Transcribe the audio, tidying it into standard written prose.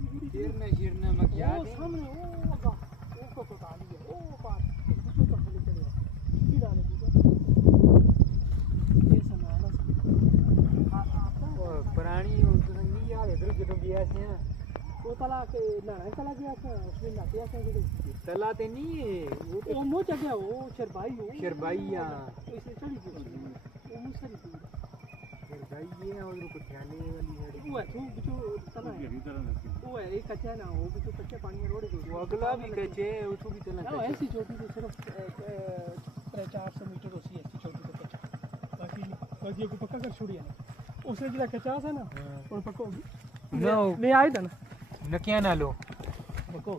गिरने मत याद है सामने वो का वो को डाली है वो बात पूछो तो खाली चले की डाले ये समाना पुरानी नहीं याद है जो गया से वो तला के ना तला गया था उसमें ना गया था तला ते नहीं है वो मो जगह वो शरबाई शरबाइया इसे चली गई वो मुसरी शरबाइया और कुठियाने वाली है वो है तू जो तला है वो है एक कच्चा ना वो जो कच्चे पानी में रोड वो अगला भी कच्चे है उसको भी तला ना ऐसी छोटी तो सिर्फ 400 मीटर होती है ऐसी छोटी तो कच्चा बाकी को पक्का कर छोड़िए ना उसने जिला कच्चा है ना और पक्का नो ले आए था ना न क्या ना लो पक्का